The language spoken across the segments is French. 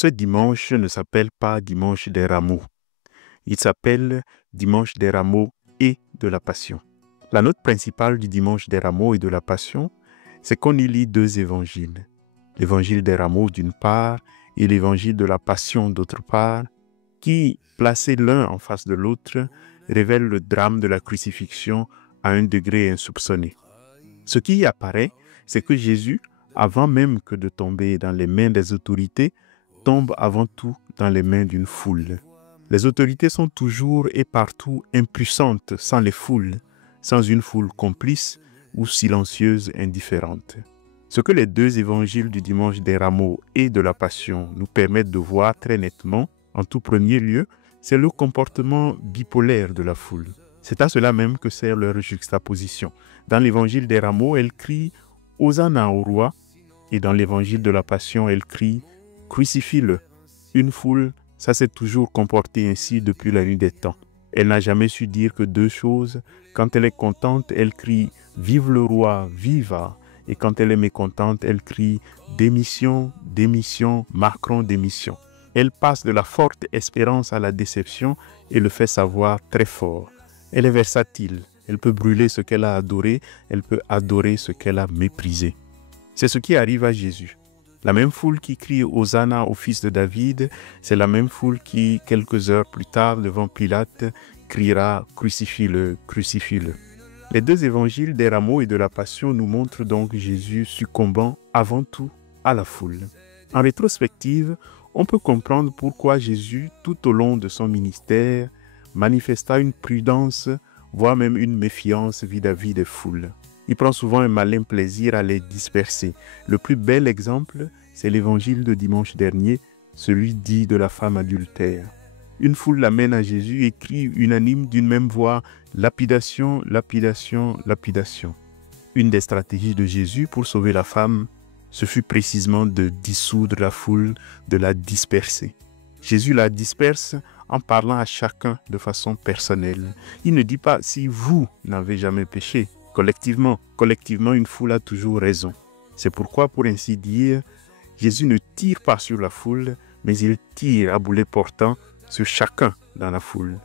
Ce dimanche ne s'appelle pas dimanche des rameaux. Il s'appelle dimanche des rameaux et de la Passion. La note principale du dimanche des rameaux et de la Passion, c'est qu'on y lit deux évangiles. L'évangile des rameaux d'une part et l'évangile de la Passion d'autre part, qui, placés l'un en face de l'autre, révèlent le drame de la crucifixion à un degré insoupçonné. Ce qui y apparaît, c'est que Jésus, avant même que de tomber dans les mains des autorités, tombe avant tout dans les mains d'une foule. Les autorités sont toujours et partout impuissantes sans les foules, sans une foule complice ou silencieuse indifférente. Ce que les deux évangiles du dimanche des rameaux et de la Passion nous permettent de voir très nettement, en tout premier lieu, c'est le comportement bipolaire de la foule. C'est à cela même que sert leur juxtaposition. Dans l'évangile des rameaux, elle crie « Hosanna au roi » et dans l'évangile de la Passion, elle crie « Crucifie-le ». Une foule, ça s'est toujours comporté ainsi depuis la nuit des temps. Elle n'a jamais su dire que deux choses. Quand elle est contente, elle crie « Vive le roi, viva !» Et quand elle est mécontente, elle crie « Démission, démission, Macron, démission ». Elle passe de la forte espérance à la déception et le fait savoir très fort. Elle est versatile. Elle peut brûler ce qu'elle a adoré, elle peut adorer ce qu'elle a méprisé. C'est ce qui arrive à Jésus. La même foule qui crie « Hosanna au fils de David », c'est la même foule qui, quelques heures plus tard, devant Pilate, criera « Crucifie-le, crucifie-le ». Les deux évangiles des rameaux et de la Passion nous montrent donc Jésus succombant avant tout à la foule. En rétrospective, on peut comprendre pourquoi Jésus, tout au long de son ministère, manifesta une prudence, voire même une méfiance vis-à-vis des foules. Il prend souvent un malin plaisir à les disperser. Le plus bel exemple, c'est l'évangile de dimanche dernier, celui dit de la femme adultère. Une foule l'amène à Jésus et crie unanime d'une même voix « Lapidation, lapidation, lapidation ». Une des stratégies de Jésus pour sauver la femme, ce fut précisément de dissoudre la foule, de la disperser. Jésus la disperse en parlant à chacun de façon personnelle. Il ne dit pas « si vous n'avez jamais péché ». Collectivement, une foule a toujours raison. C'est pourquoi, pour ainsi dire, Jésus ne tire pas sur la foule, mais il tire à boulet portant sur chacun dans la foule.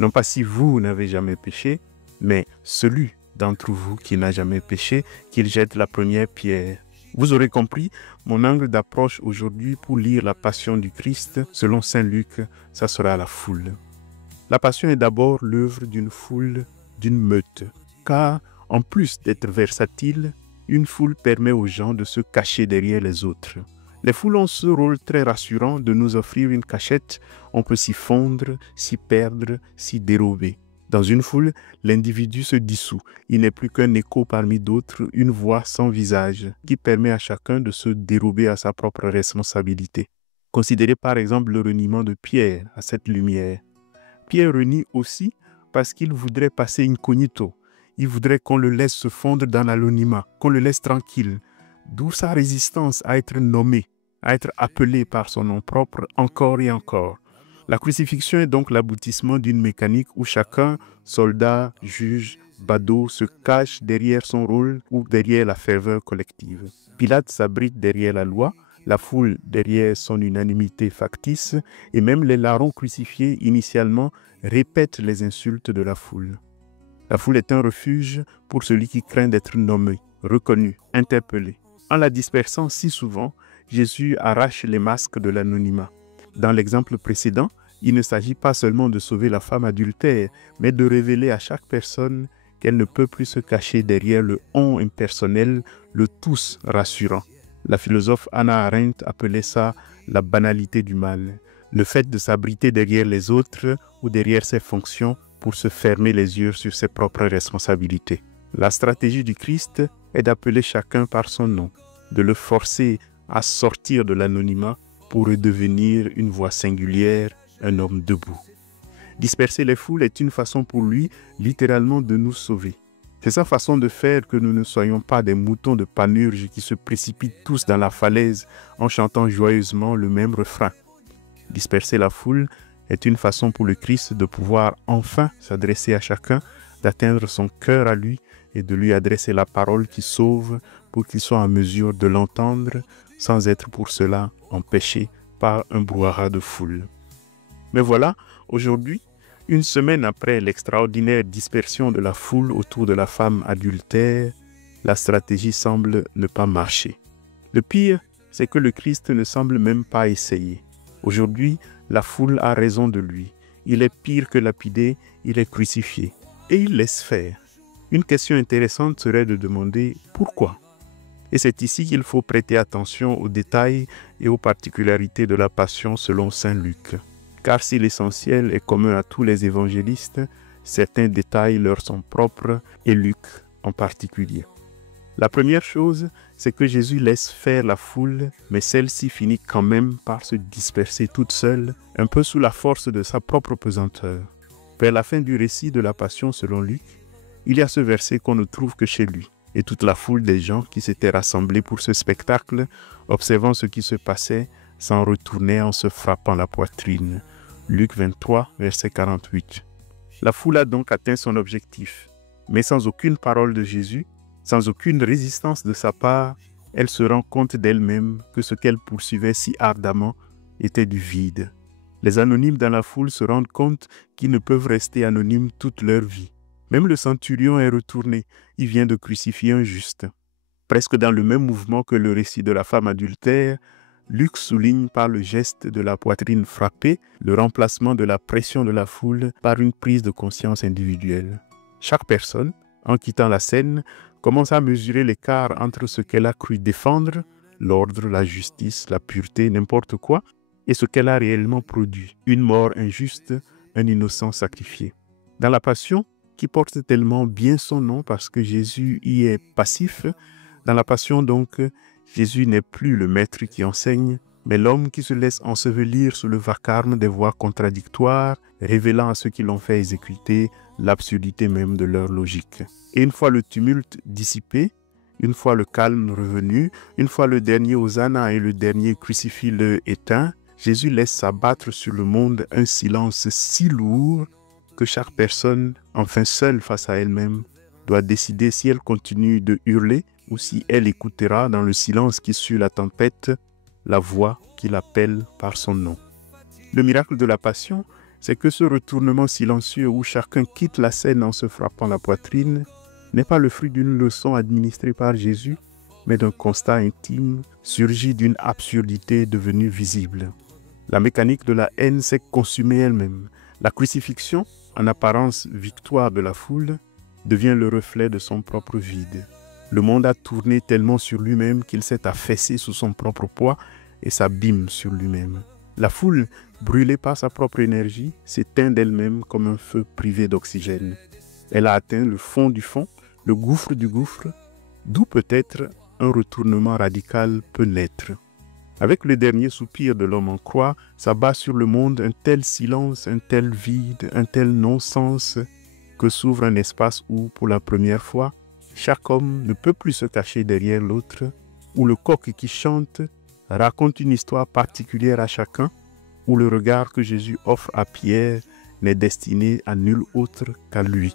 Non pas si vous n'avez jamais péché, mais celui d'entre vous qui n'a jamais péché, qu'il jette la première pierre. Vous aurez compris, mon angle d'approche aujourd'hui pour lire la Passion du Christ, selon saint Luc, ça sera la foule. La Passion est d'abord l'œuvre d'une foule, d'une meute, car en plus d'être versatile, une foule permet aux gens de se cacher derrière les autres. Les foules ont ce rôle très rassurant de nous offrir une cachette. On peut s'y fondre, s'y perdre, s'y dérober. Dans une foule, l'individu se dissout. Il n'est plus qu'un écho parmi d'autres, une voix sans visage, qui permet à chacun de se dérober à sa propre responsabilité. Considérez par exemple le reniement de Pierre à cette lumière. Pierre renie aussi parce qu'il voudrait passer incognito. Il voudrait qu'on le laisse se fondre dans l'anonymat, qu'on le laisse tranquille. D'où sa résistance à être nommé, à être appelé par son nom propre encore et encore. La crucifixion est donc l'aboutissement d'une mécanique où chacun, soldat, juge, badaud, se cache derrière son rôle ou derrière la ferveur collective. Pilate s'abrite derrière la loi, la foule derrière son unanimité factice, et même les larrons crucifiés initialement répètent les insultes de la foule. La foule est un refuge pour celui qui craint d'être nommé, reconnu, interpellé. En la dispersant si souvent, Jésus arrache les masques de l'anonymat. Dans l'exemple précédent, il ne s'agit pas seulement de sauver la femme adultère, mais de révéler à chaque personne qu'elle ne peut plus se cacher derrière le « on » impersonnel, le « tous » rassurant. La philosophe Hannah Arendt appelait ça la banalité du mal, le fait de s'abriter derrière les autres ou derrière ses fonctions pour se fermer les yeux sur ses propres responsabilités. La stratégie du Christ est d'appeler chacun par son nom, de le forcer à sortir de l'anonymat pour redevenir une voix singulière, un homme debout. Disperser les foules est une façon pour lui, littéralement, de nous sauver. C'est sa façon de faire que nous ne soyons pas des moutons de Panurge qui se précipitent tous dans la falaise en chantant joyeusement le même refrain. Disperser la foule est une façon pour le Christ de pouvoir enfin s'adresser à chacun, d'atteindre son cœur à lui et de lui adresser la parole qui sauve pour qu'il soit en mesure de l'entendre sans être pour cela empêché par un brouhaha de foule. Mais voilà, aujourd'hui, une semaine après l'extraordinaire dispersion de la foule autour de la femme adultère, la stratégie semble ne pas marcher. Le pire, c'est que le Christ ne semble même pas essayer. Aujourd'hui, la foule a raison de lui. Il est pire que lapidé, il est crucifié. Et il laisse faire. Une question intéressante serait de demander pourquoi. Et c'est ici qu'il faut prêter attention aux détails et aux particularités de la passion selon saint Luc. Car si l'essentiel est commun à tous les évangélistes, certains détails leur sont propres et Luc en particulier. La première chose, c'est que Jésus laisse faire la foule, mais celle-ci finit quand même par se disperser toute seule, un peu sous la force de sa propre pesanteur. Vers la fin du récit de la Passion selon Luc, il y a ce verset qu'on ne trouve que chez lui. Et toute la foule des gens qui s'étaient rassemblés pour ce spectacle, observant ce qui se passait, s'en retournaient en se frappant la poitrine. Luc 23, verset 48. La foule a donc atteint son objectif, mais sans aucune parole de Jésus, sans aucune résistance de sa part, elle se rend compte d'elle-même que ce qu'elle poursuivait si ardemment était du vide. Les anonymes dans la foule se rendent compte qu'ils ne peuvent rester anonymes toute leur vie. Même le centurion est retourné, il vient de crucifier un juste. Presque dans le même mouvement que le récit de la femme adultère, Luc souligne par le geste de la poitrine frappée le remplacement de la pression de la foule par une prise de conscience individuelle. Chaque personne, en quittant la scène, commence à mesurer l'écart entre ce qu'elle a cru défendre, l'ordre, la justice, la pureté, n'importe quoi, et ce qu'elle a réellement produit, une mort injuste, un innocent sacrifié. Dans la Passion, qui porte tellement bien son nom parce que Jésus y est passif, dans la Passion donc, Jésus n'est plus le maître qui enseigne, mais l'homme qui se laisse ensevelir sous le vacarme des voix contradictoires, révélant à ceux qui l'ont fait exécuter l'absurdité même de leur logique. Et une fois le tumulte dissipé, une fois le calme revenu, une fois le dernier Hosanna et le dernier crucifix éteint, Jésus laisse s'abattre sur le monde un silence si lourd que chaque personne, enfin seule face à elle-même, doit décider si elle continue de hurler ou si elle écoutera dans le silence qui suit la tempête la voix qui l'appelle par son nom. Le miracle de la Passion, c'est que ce retournement silencieux où chacun quitte la scène en se frappant la poitrine n'est pas le fruit d'une leçon administrée par Jésus, mais d'un constat intime surgi d'une absurdité devenue visible. La mécanique de la haine s'est consumée elle-même. La crucifixion, en apparence victoire de la foule, devient le reflet de son propre vide. Le monde a tourné tellement sur lui-même qu'il s'est affaissé sous son propre poids et s'abîme sur lui-même. La foule, brûlée par sa propre énergie, s'éteint d'elle-même comme un feu privé d'oxygène. Elle a atteint le fond du fond, le gouffre du gouffre, d'où peut-être un retournement radical peut naître. Avec le dernier soupir de l'homme en croix, s'abat sur le monde un tel silence, un tel vide, un tel non-sens, que s'ouvre un espace où, pour la première fois, chaque homme ne peut plus se cacher derrière l'autre, où le coq qui chante raconte une histoire particulière à chacun, où le regard que Jésus offre à Pierre n'est destiné à nul autre qu'à lui.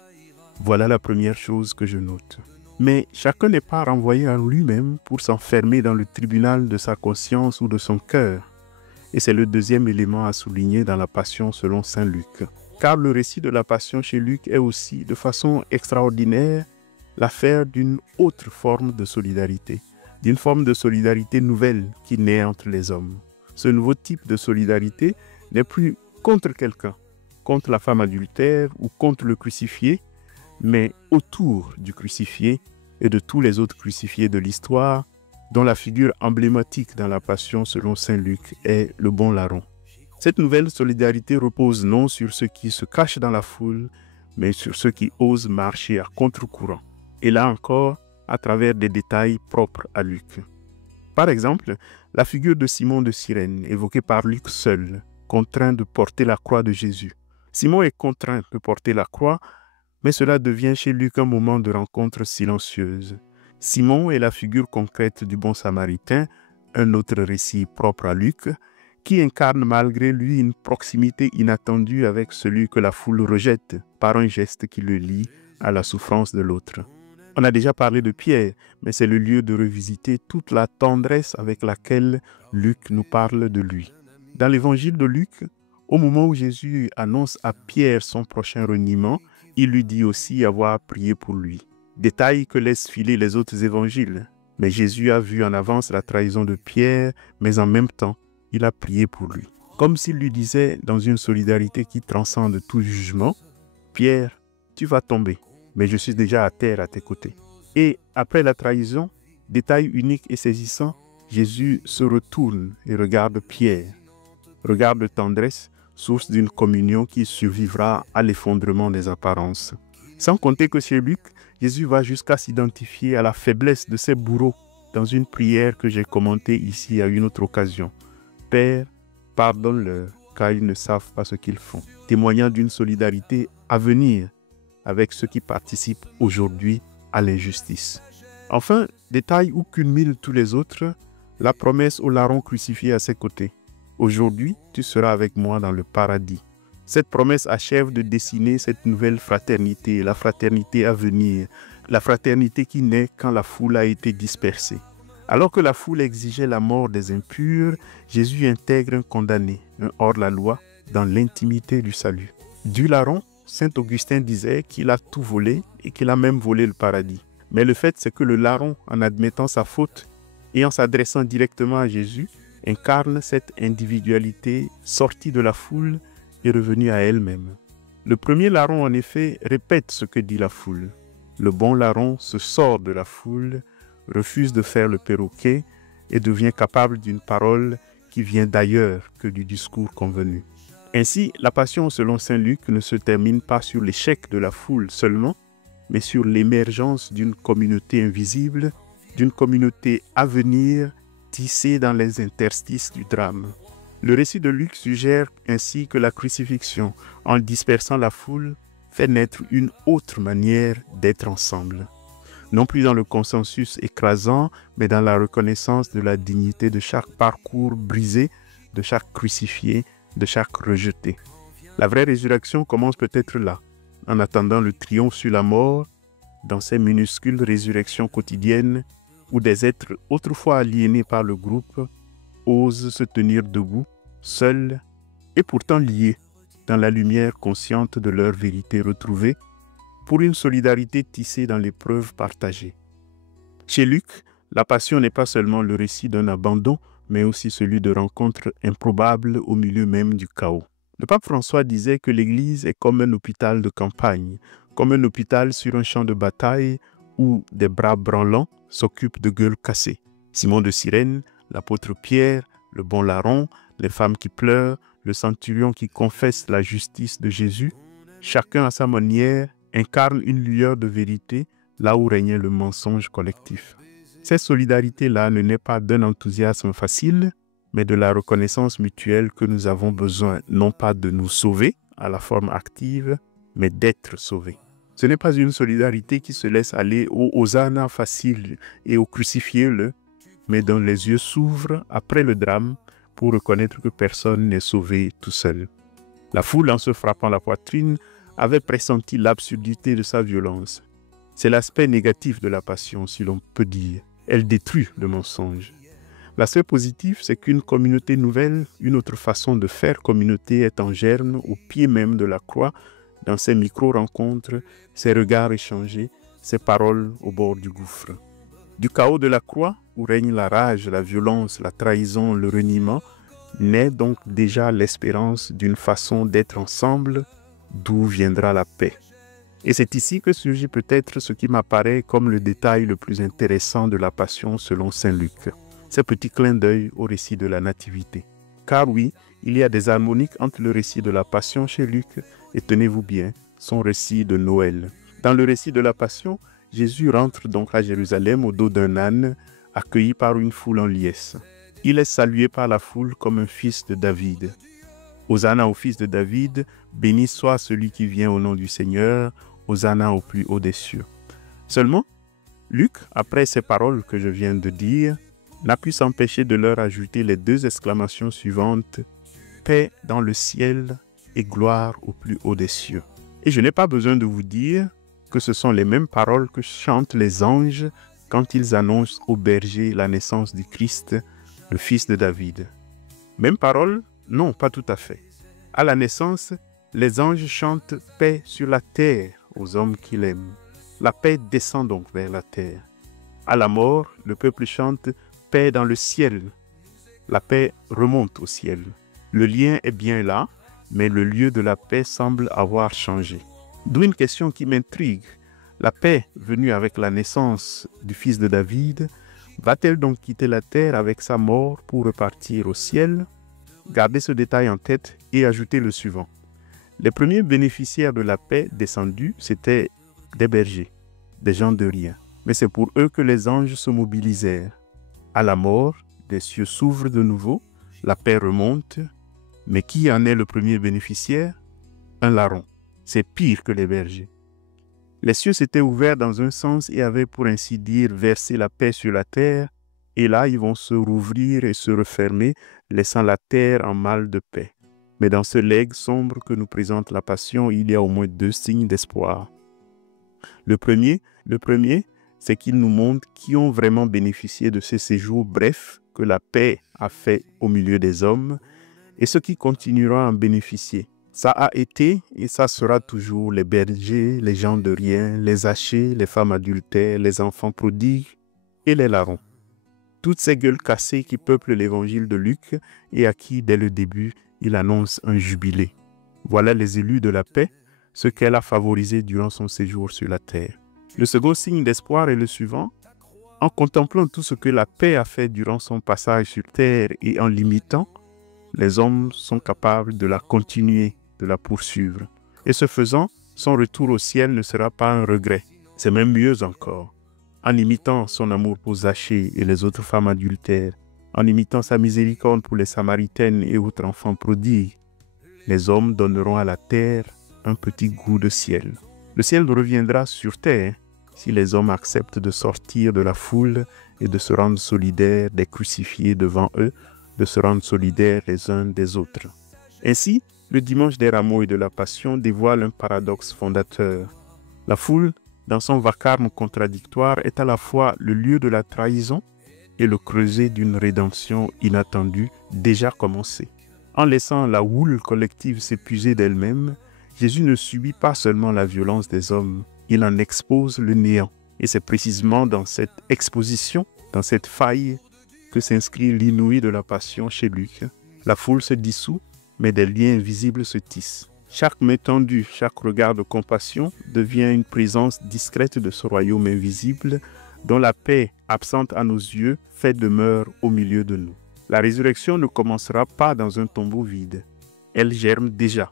Voilà la première chose que je note. Mais chacun n'est pas renvoyé à lui-même pour s'enfermer dans le tribunal de sa conscience ou de son cœur. Et c'est le deuxième élément à souligner dans la Passion selon saint Luc. Car le récit de la Passion chez Luc est aussi, de façon extraordinaire, l'affaire d'une autre forme de solidarité, d'une forme de solidarité nouvelle qui naît entre les hommes. Ce nouveau type de solidarité n'est plus contre quelqu'un, contre la femme adultère ou contre le crucifié, mais autour du crucifié et de tous les autres crucifiés de l'histoire, dont la figure emblématique dans la Passion selon saint Luc est le bon larron. Cette nouvelle solidarité repose non sur ceux qui se cachent dans la foule, mais sur ceux qui osent marcher à contre-courant. Et là encore, à travers des détails propres à Luc. Par exemple, la figure de Simon de Cyrène, évoquée par Luc seul, contraint de porter la croix de Jésus. Simon est contraint de porter la croix, mais cela devient chez Luc un moment de rencontre silencieuse. Simon est la figure concrète du bon samaritain, un autre récit propre à Luc, qui incarne malgré lui une proximité inattendue avec celui que la foule rejette par un geste qui le lie à la souffrance de l'autre. On a déjà parlé de Pierre, mais c'est le lieu de revisiter toute la tendresse avec laquelle Luc nous parle de lui. Dans l'évangile de Luc, au moment où Jésus annonce à Pierre son prochain reniement, il lui dit aussi avoir prié pour lui. Détail que laissent filer les autres évangiles. Mais Jésus a vu en avance la trahison de Pierre, mais en même temps, il a prié pour lui. Comme s'il lui disait, dans une solidarité qui transcende tout jugement, « Pierre, tu vas tomber, mais je suis déjà à terre à tes côtés. » Et après la trahison, détail unique et saisissant, Jésus se retourne et regarde Pierre. Regard de tendresse, source d'une communion qui survivra à l'effondrement des apparences. Sans compter que chez Luc, Jésus va jusqu'à s'identifier à la faiblesse de ses bourreaux dans une prière que j'ai commentée ici à une autre occasion. « Père, pardonne-leur, car ils ne savent pas ce qu'ils font. » Témoignant d'une solidarité à venir avec ceux qui participent aujourd'hui à l'injustice. Enfin, détail où culminent tous les autres, la promesse au larron crucifié à ses côtés. « Aujourd'hui, tu seras avec moi dans le paradis. » Cette promesse achève de dessiner cette nouvelle fraternité, la fraternité à venir, la fraternité qui naît quand la foule a été dispersée. Alors que la foule exigeait la mort des impurs, Jésus intègre un condamné, un hors-la-loi, dans l'intimité du salut. Du larron, saint Augustin disait qu'il a tout volé et qu'il a même volé le paradis. Mais le fait, c'est que le larron, en admettant sa faute et en s'adressant directement à Jésus, incarne cette individualité sortie de la foule et revenue à elle-même. Le premier larron, en effet, répète ce que dit la foule. Le bon larron se sort de la foule, refuse de faire le perroquet et devient capable d'une parole qui vient d'ailleurs que du discours convenu. Ainsi, la passion selon saint Luc ne se termine pas sur l'échec de la foule seulement, mais sur l'émergence d'une communauté invisible, d'une communauté à venir tissée dans les interstices du drame. Le récit de Luc suggère ainsi que la crucifixion, en dispersant la foule, fait naître une autre manière d'être ensemble. Non plus dans le consensus écrasant, mais dans la reconnaissance de la dignité de chaque parcours brisé, de chaque crucifié, de chaque rejeté. La vraie résurrection commence peut-être là, en attendant le triomphe sur la mort, dans ces minuscules résurrections quotidiennes où des êtres autrefois aliénés par le groupe osent se tenir debout, seuls et pourtant liés dans la lumière consciente de leur vérité retrouvée, pour une solidarité tissée dans l'épreuve partagée. Chez Luc, la passion n'est pas seulement le récit d'un abandon, mais aussi celui de rencontres improbables au milieu même du chaos. Le pape François disait que l'Église est comme un hôpital de campagne, comme un hôpital sur un champ de bataille où des bras branlants s'occupent de gueules cassées. Simon de Cyrène, l'apôtre Pierre, le bon larron, les femmes qui pleurent, le centurion qui confesse la justice de Jésus, chacun à sa manière incarne une lueur de vérité là où régnait le mensonge collectif. Cette solidarité-là ne naît pas d'un enthousiasme facile, mais de la reconnaissance mutuelle que nous avons besoin, non pas de nous sauver à la forme active, mais d'être sauvés. Ce n'est pas une solidarité qui se laisse aller au hosanna facile et au crucifiez-le, mais dont les yeux s'ouvrent après le drame pour reconnaître que personne n'est sauvé tout seul. La foule, en se frappant la poitrine, avait pressenti l'absurdité de sa violence. C'est l'aspect négatif de la passion, si l'on peut dire. Elle détruit le mensonge. L'aspect positif, c'est qu'une communauté nouvelle, une autre façon de faire communauté est en germe au pied même de la croix, dans ces micro-rencontres, ces regards échangés, ces paroles au bord du gouffre. Du chaos de la croix, où règne la rage, la violence, la trahison, le reniement, naît donc déjà l'espérance d'une façon d'être ensemble, d'où viendra la paix. Et c'est ici que surgit peut-être ce qui m'apparaît comme le détail le plus intéressant de la Passion selon saint Luc, ces petits clins d'œil au récit de la Nativité. Car oui, il y a des harmoniques entre le récit de la Passion chez Luc et, tenez-vous bien, son récit de Noël. Dans le récit de la Passion, Jésus rentre donc à Jérusalem au dos d'un âne, accueilli par une foule en liesse. Il est salué par la foule comme un fils de David. Hosanna au fils de David, béni soit celui qui vient au nom du Seigneur, Hosanna au plus haut des cieux. Seulement, Luc, après ces paroles que je viens de dire, n'a pu s'empêcher de leur ajouter les deux exclamations suivantes, paix dans le ciel et gloire au plus haut des cieux. Et je n'ai pas besoin de vous dire que ce sont les mêmes paroles que chantent les anges quand ils annoncent aux bergers la naissance du Christ, le fils de David. Mêmes paroles Non, pas tout à fait. À la naissance, les anges chantent paix sur la terre aux hommes qui l'aiment. La paix descend donc vers la terre. À la mort, le peuple chante paix dans le ciel. La paix remonte au ciel. Le lien est bien là, mais le lieu de la paix semble avoir changé. D'où une question qui m'intrigue. La paix venue avec la naissance du fils de David, va-t-elle donc quitter la terre avec sa mort pour repartir au ciel? Gardez ce détail en tête et ajoutez le suivant. Les premiers bénéficiaires de la paix descendue, c'étaient des bergers, des gens de rien. Mais c'est pour eux que les anges se mobilisèrent. À la mort, les cieux s'ouvrent de nouveau, la paix remonte. Mais qui en est le premier bénéficiaire? Un larron. C'est pire que les bergers. Les cieux s'étaient ouverts dans un sens et avaient pour ainsi dire versé la paix sur la terre, et là ils vont se rouvrir et se refermer, laissant la terre en mal de paix. Mais dans ce legs sombre que nous présente la Passion, il y a au moins 2 signes d'espoir. Le premier, c'est qu'il nous montre qui ont vraiment bénéficié de ces séjours brefs que la paix a fait au milieu des hommes, et ceux qui continueront à en bénéficier. Ça a été et ça sera toujours les bergers, les gens de rien, les hachés, les femmes adultères, les enfants prodigues et les larrons. Toutes ces gueules cassées qui peuplent l'évangile de Luc et à qui, dès le début, il annonce un jubilé. Voilà les élus de la paix, ceux qu'elle a favorisés durant son séjour sur la terre. Le second signe d'espoir est le suivant. En contemplant tout ce que la paix a fait durant son passage sur terre et en l'imitant, les hommes sont capables de la continuer, de la poursuivre. Et ce faisant, son retour au ciel ne sera pas un regret. C'est même mieux encore. En imitant son amour pour Zachée et les autres femmes adultères, en imitant sa miséricorde pour les Samaritaines et autres enfants prodigues, les hommes donneront à la terre un petit goût de ciel. Le ciel reviendra sur terre si les hommes acceptent de sortir de la foule et de se rendre solidaires des crucifiés devant eux, de se rendre solidaires les uns des autres. Ainsi, le dimanche des Rameaux et de la Passion dévoile un paradoxe fondateur. La foule, dans son vacarme contradictoire, est à la fois le lieu de la trahison et le creuset d'une rédemption inattendue déjà commencée. En laissant la houle collective s'épuiser d'elle-même, Jésus ne subit pas seulement la violence des hommes, il en expose le néant. Et c'est précisément dans cette exposition, dans cette faille, que s'inscrit l'inouï de la Passion chez Luc. La foule se dissout, mais des liens invisibles se tissent. Chaque main tendue, chaque regard de compassion devient une présence discrète de ce royaume invisible dont la paix, absente à nos yeux, fait demeure au milieu de nous. La résurrection ne commencera pas dans un tombeau vide. Elle germe déjà.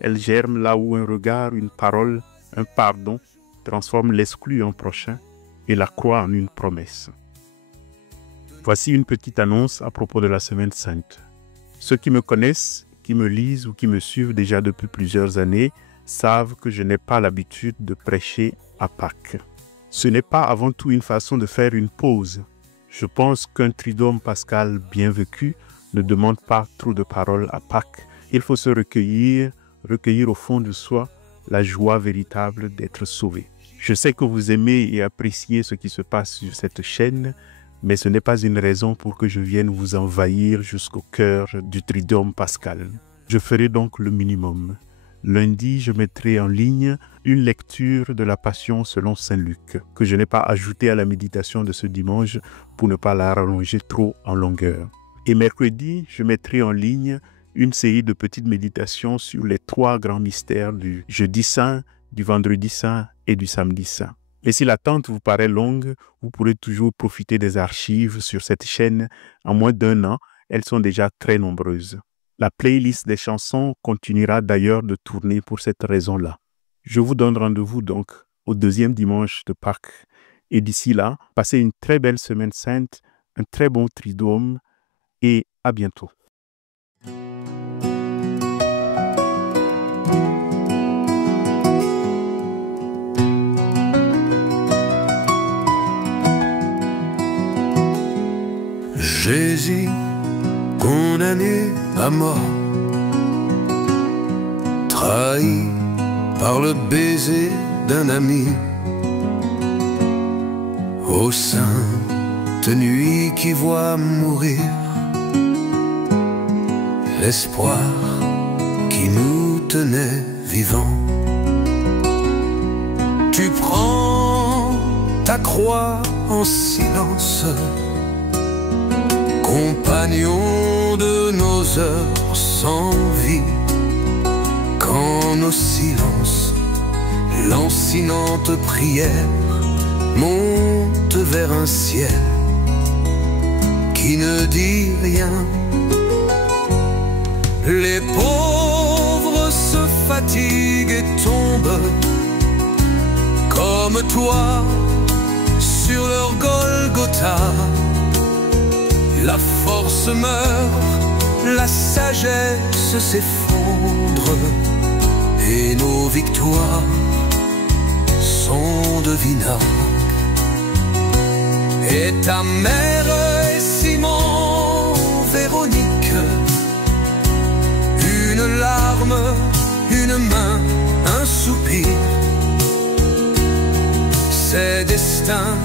Elle germe là où un regard, une parole, un pardon transforme l'exclu en prochain et la croix en une promesse. Voici une petite annonce à propos de la Semaine Sainte. Ceux qui me connaissent, qui me lisent ou qui me suivent déjà depuis plusieurs années savent que je n'ai pas l'habitude de prêcher à Pâques. Ce n'est pas avant tout une façon de faire une pause. Je pense qu'un triduum pascal bien vécu ne demande pas trop de paroles à Pâques. Il faut se recueillir au fond de soi la joie véritable d'être sauvé. Je sais que vous aimez et appréciez ce qui se passe sur cette chaîne, mais ce n'est pas une raison pour que je vienne vous envahir jusqu'au cœur du triduum pascal. Je ferai donc le minimum. Lundi, je mettrai en ligne une lecture de la Passion selon Saint Luc, que je n'ai pas ajoutée à la méditation de ce dimanche pour ne pas la rallonger trop en longueur. Et mercredi, je mettrai en ligne une série de petites méditations sur les 3 grands mystères du jeudi saint, du vendredi saint et du samedi saint. Et si l'attente vous paraît longue, vous pourrez toujours profiter des archives sur cette chaîne. En moins d'1 an, elles sont déjà très nombreuses. La playlist des chansons continuera d'ailleurs de tourner pour cette raison-là. Je vous donne rendez-vous donc au 2e dimanche de Pâques. Et d'ici là, passez une très belle semaine sainte, un très bon triduum et à bientôt. Jésus, condamné à mort, trahi par le baiser d'un ami, ô sainte nuit qui voit mourir l'espoir qui nous tenait vivants. Tu prends ta croix en silence, compagnon de nos heures sans vie, quand nos silences, lancinante prière, monte vers un ciel qui ne dit rien. Les pauvres se fatiguent et tombent comme toi sur leur Golgotha. La force meurt, la sagesse s'effondre, et nos victoires sont de vinaigre. Et ta mère est Simon, Véronique, une larme, une main, un soupir. Ces destins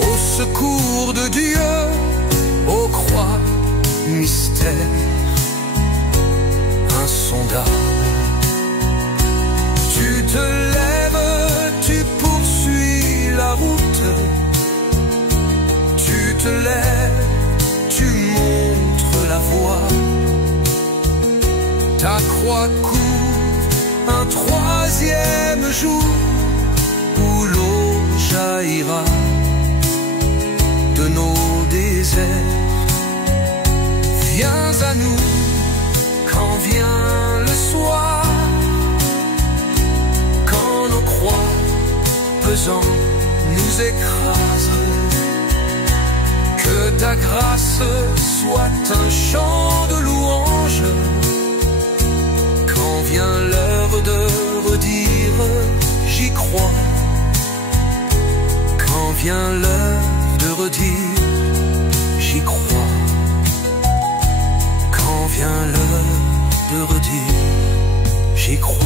au secours de Dieu, aux croix, mystère insondable. Tu te lèves, tu poursuis la route, tu te lèves, tu montres la voie. Ta croix couvre un troisième jour où l'eau jaillira de nos déserts. Viens à nous quand vient le soir, quand nos croix pesant nous écrasent. Que ta grâce soit un chant de louange quand vient l'heure de redire j'y crois. Quand vient l'heure de redire j'y crois. Quand vient l'heure de redire j'y crois.